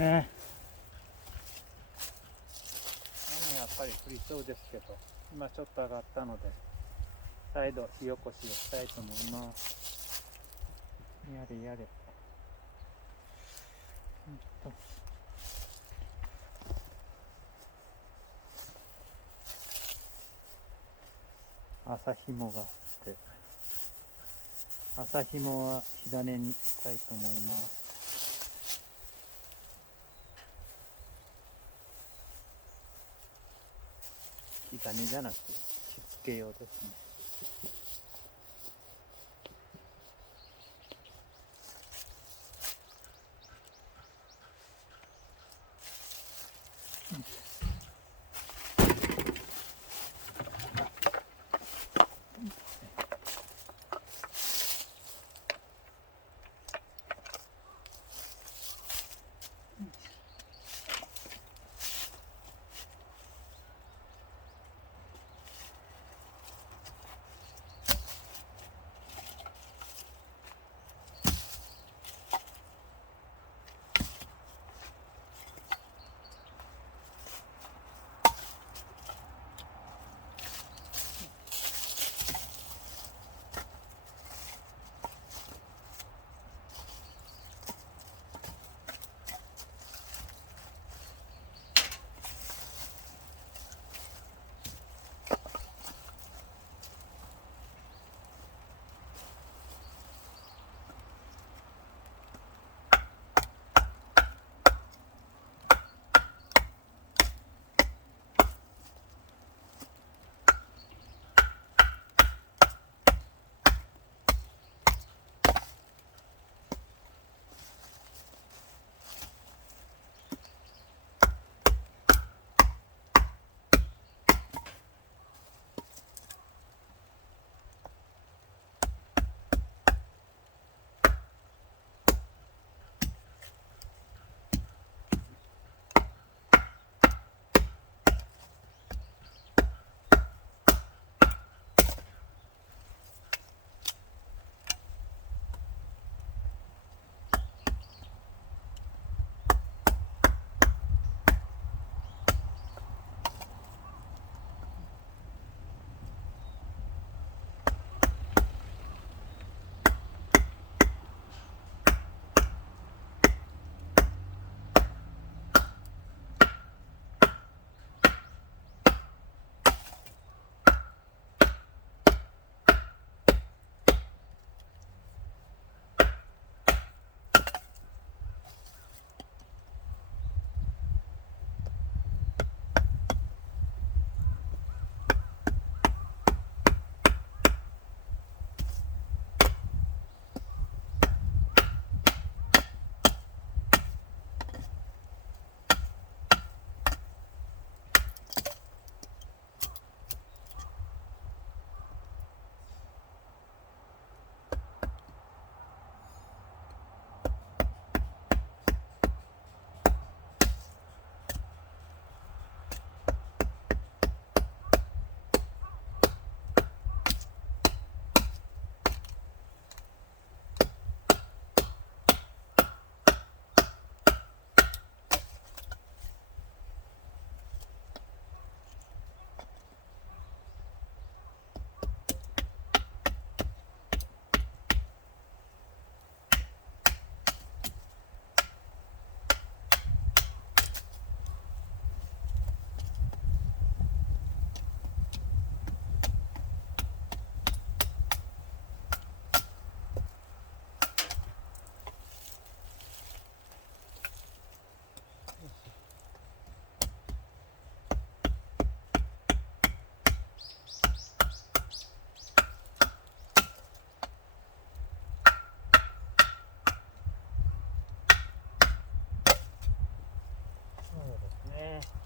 ね。雨やっぱり降りそうですけど、今ちょっと上がったので、再度火起こしをしたいと思います。やれやれ。麻紐があって、麻紐は火種にしたいと思います。火種じゃなくて火付け用ですね。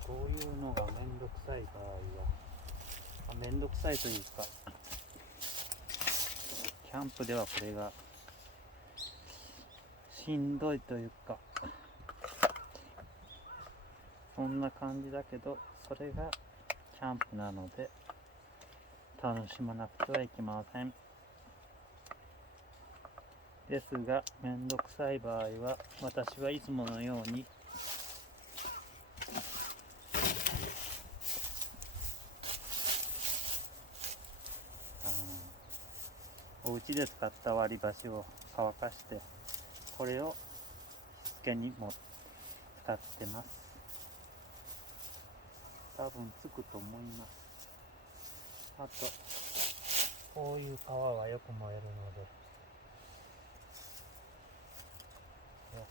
こういうのがめんどくさい場合は、めんどくさいというか、キャンプではこれがしんどいというか、そんな感じだけど、それがキャンプなので楽しまなくてはいけません。ですが、めんどくさい場合は、私はいつものようにお家で使った割り箸を乾かして、これをしつけにも使ってます。多分つくと思います。あとこういう皮はよく燃えるので、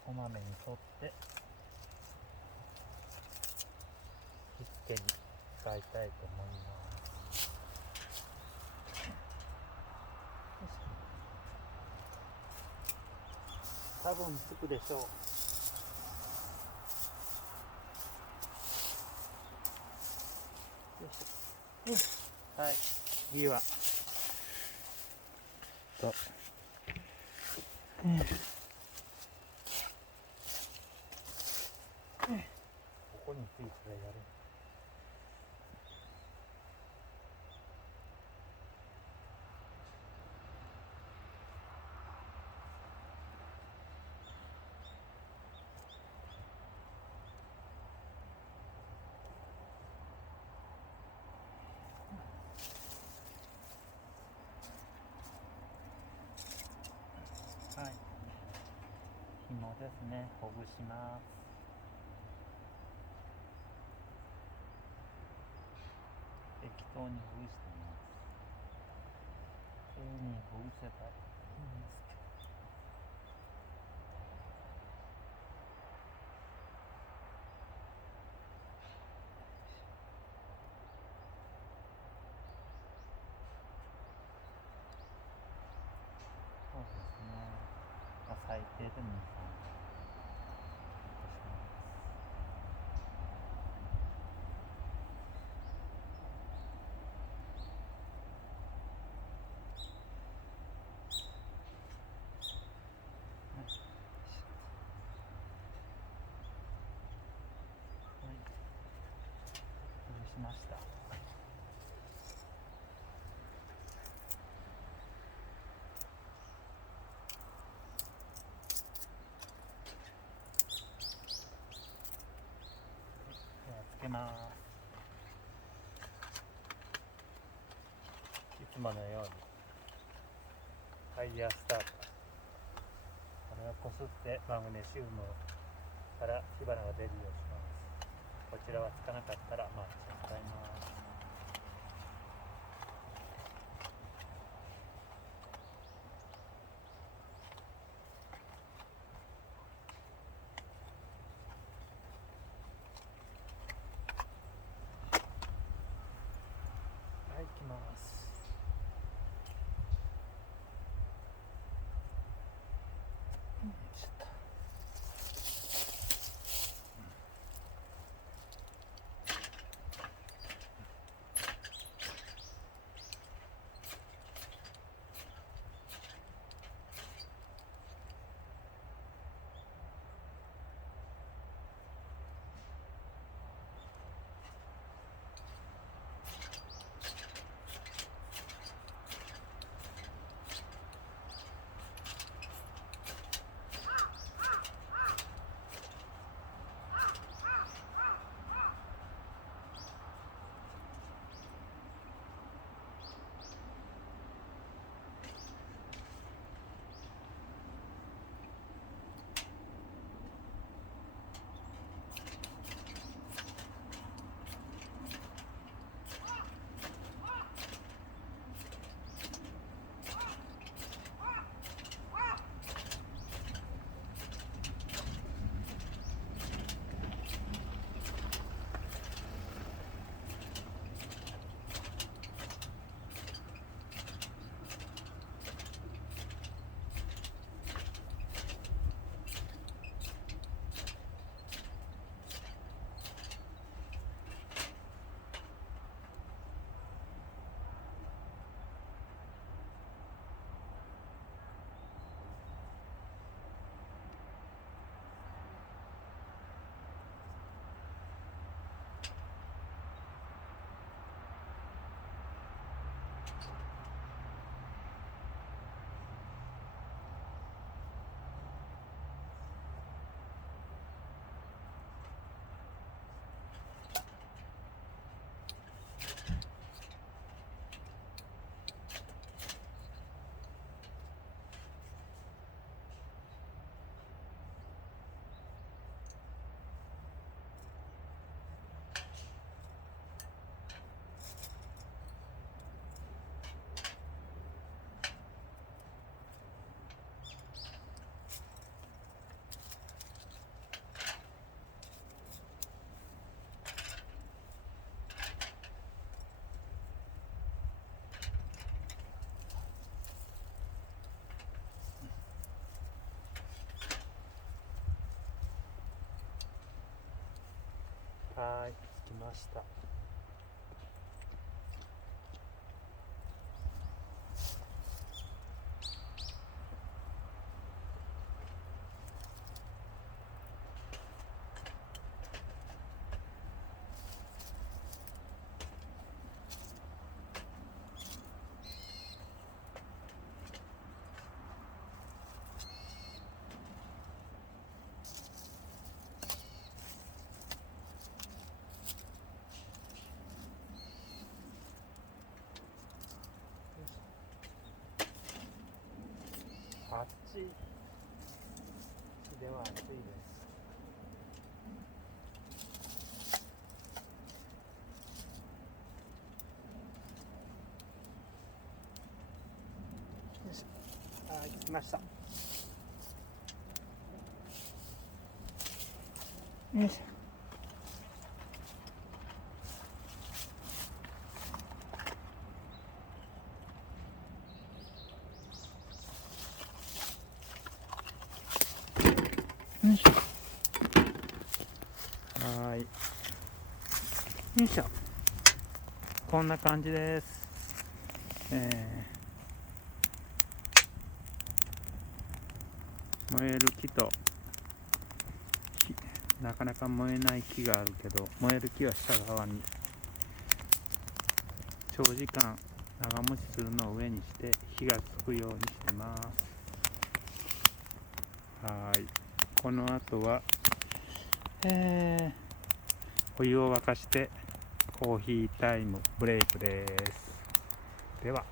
こまめに取ってしつけに使いたいと思います。多分つくでしょう。よいしょ。はい、次はここについてやる。はい、紐ですね、ほぐします。適当にほぐしてみます。丁寧にほぐせばいいんですけど。そうですね、最低でも2、3回落とします。しました。ではつけます。いつものようにファイヤースターター、これをこすってマグネシウムから火花が出るようにします。こちらはつかなかったらマッチを使います。はい、いきます。ちょっとはい、着きました。暑い。では暑いです。よし、はい、着きました。よいしょ。よいしょ。はい。よいしょ。こんな感じです。燃える木となかなか燃えない木があるけど、燃える木は下側に長時間長持ちするのを上にして火がつくようにしてます。はい。この後は、お湯を沸かしてコーヒータイムブレイクです。では。